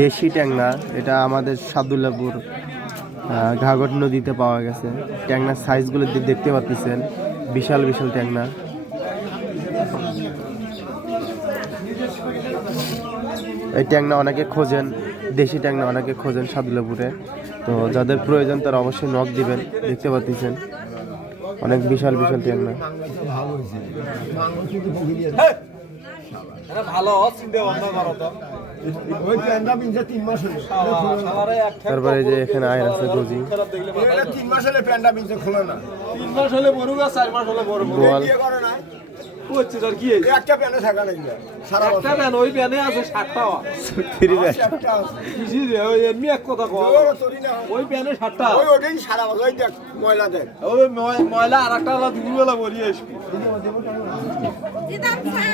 দেশি ট্যাংরা, এটা আমাদের সাদুল্লাপুর ঘাঘট নদীতে পাওয়া গেছে। ট্যাংরার সাইজগুলো দেখতে পাচ্ছেন, বিশাল বিশাল ট্যাংরা। এই ট্যাংরা অনেকে খোঁজেন, দেশি ট্যাংরা অনেকে খোঁজেন সাদুল্লাপুরে। তো যাদের প্রয়োজন তারা অবশ্যই নক দিবেন। দেখতে পাচ্ছেন অনেক বিশাল বিশাল ট্যাংরা। তারপরে যে এখানে আয়ের আছে গজি, 3 মাস হলে প্যান্ডা বিনতে খোলে না। 3 মাস হলে বড় গাছ, 4 মাস হলে বড় গোয়াল। বিয়ে করে না হচ্ছে তার কি একটা প্যান্ডে থাকা নাই সারা বছর। একটা প্যান ওই প্যানে আছে 60টা একটা আছে কিসি রে ওই এমনি এক কথা কও ওর তোরি না ওই প্যানে 60টা ওই ওটাই সারা বছর ওই দেখ ময়লা দেখ ওই ময়লা আরেকটা আলাদা দুপুরবেলা বলি আসবি দিদাম খান